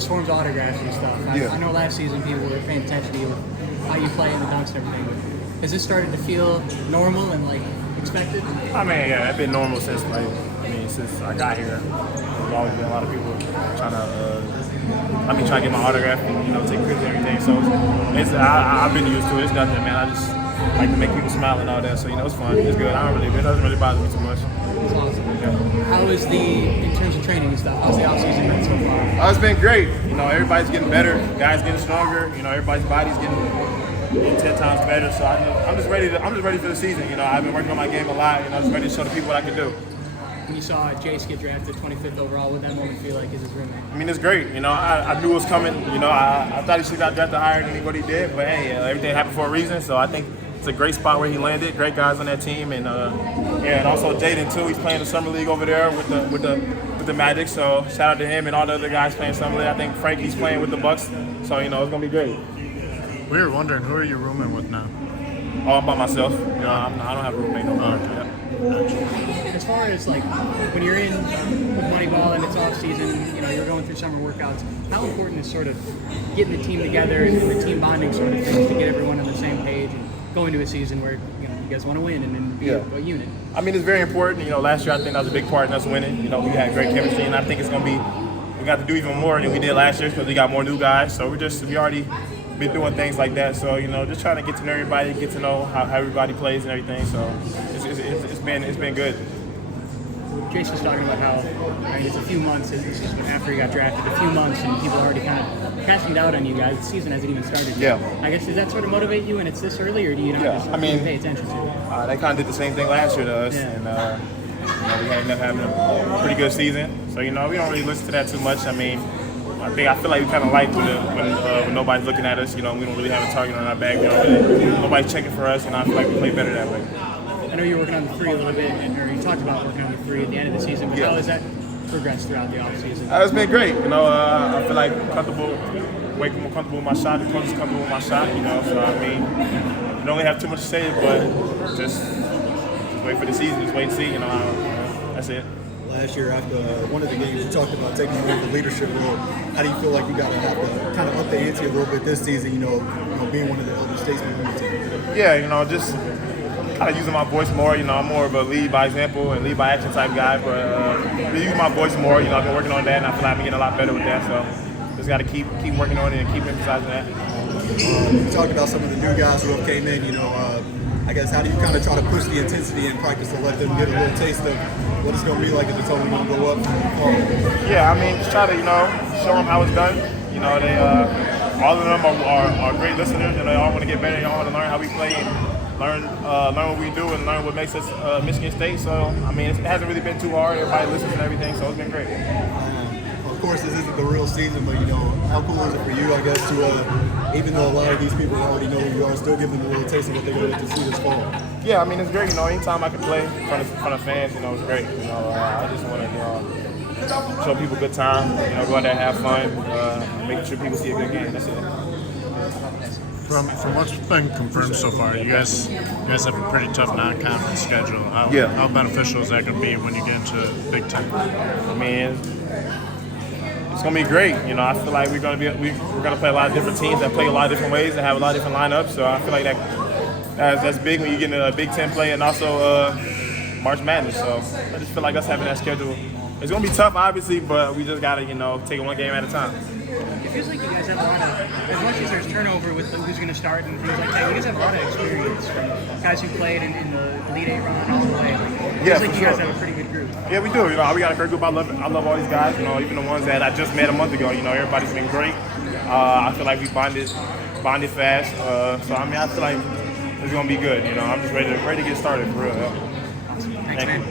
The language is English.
swarms of autographs and stuff. I know last season people were paying attention to you, how you play in the dunks and everything. But has this started to feel normal and like expected? I mean, yeah, it's been normal since since I got here. There's always been a lot of people trying to get my autograph and take pictures and everything. So I've been used to it. It's nothing, man. I just like to make people smile and all that. So it's fun. It's good. It doesn't really bother me too much. That's awesome. Yeah. How is in terms of training and stuff? How's the offseason been so far? It's been great. Everybody's getting better. Guys getting stronger. Everybody's body's getting 10 times better. So I'm just ready for the season. I've been working on my game a lot. Just ready to show the people what I can do. When you saw Jace get drafted 25th overall, what did that moment feel like as his roommate? I mean, it's great. I knew it was coming. I thought he should have got drafted higher than what he did. But hey, everything happened for a reason. So I think it's a great spot where he landed. Great guys on that team, and also Jaden too. He's playing the summer league over there with the Magic. So shout out to him and all the other guys playing summer league. I think Frankie's playing with the Bucks. So it's gonna be great. We were wondering, who are you rooming with now? Oh, I'm by myself. I don't have a roommate no more. Okay. As far as like when you're in with Moneyball and it's off season, you're going through summer workouts. How important is sort of getting the team together and the team bonding sort of things to get everyone on the same page and go into a season where you guys want to win and be a unit? I mean, it's very important. Last year I think that was a big part in us winning. We had great chemistry, and I think we got to do even more than we did last year because we got more new guys. So we already been doing things like that. So just trying to get to know everybody, get to know how everybody plays and everything. So it's been good. Jason was talking about how it's a few months after he got drafted, a few months, and people are already kind of casting doubt on you guys. The season hasn't even started yet. Yeah. I guess, does that sort of motivate you and it's this early, or do you not just pay attention to it? They kind of did the same thing last year to us, and we ended up having a pretty good season. So we don't really listen to that too much. I feel like we kind of like when nobody's looking at us. We don't really have a target on our back. Nobody's checking for us, and I feel like we play better that way. I know you're working on the three a little bit, or you talked about working on the three at the end of the season, but how has that progressed throughout the offseason? It's been great. I feel like way more comfortable with my shot. The coach is comfortable with my shot, So, you don't really have too much to say, but just wait for the season. Just wait and see, That's it. Last year, after one of the games, you talked about taking over the leadership role. How do you feel like you got to have to kind of up the ante a little bit this season, being one of the elder statesmen on the team? Yeah, just kind of using my voice more. I'm more of a lead by example and lead by action type guy, but using my voice more. I've been working on that, and I feel like I'm getting a lot better with that. So just got to keep working on it and keep emphasizing that. You talked about some of the new guys who have came in. I guess how do you kind of try to push the intensity in practice to let them get a little taste of what it's going to be like if it's only going to go up? Yeah, just try to show them how it's done. They all of them are great listeners, and they all want to get better. They all want to learn how we play and learn what we do and learn what makes us Michigan State. So it hasn't really been too hard. Everybody listens and everything, so it's been great. Of course, this isn't the real season, but how cool is it for you, I guess, to even though a lot of these people already know who you are, still give them a little taste of what they're going to see this fall? Yeah, it's great. Anytime I can play in front of fans, it's great. I just want to show people a good time. Go out there and have fun, making sure people see a good game. That's it. From what's been confirmed so far, you guys have a pretty tough non-conference schedule. How beneficial is that going to be when you get into Big Ten? It's gonna be great. I feel like we're gonna play a lot of different teams that play a lot of different ways and have a lot of different lineups. So I feel like that's big when you get into a Big Ten play and also March Madness. So I just feel like us having that schedule, it's gonna be tough, obviously, but we just gotta take it one game at a time. It feels like you guys have a lot of, as much as there's turnover with who's going to start and things like that, you guys have a lot of experience from guys who played in the Elite Eight run all the way. It feels like you guys have a pretty good group. Yeah, we do. We got a great group. I love all these guys. Even the ones that I just met a month ago. Everybody's been great. I feel like we bonded fast. So I feel like it's gonna be good. I'm just ready to get started for real. Awesome. Thanks, man.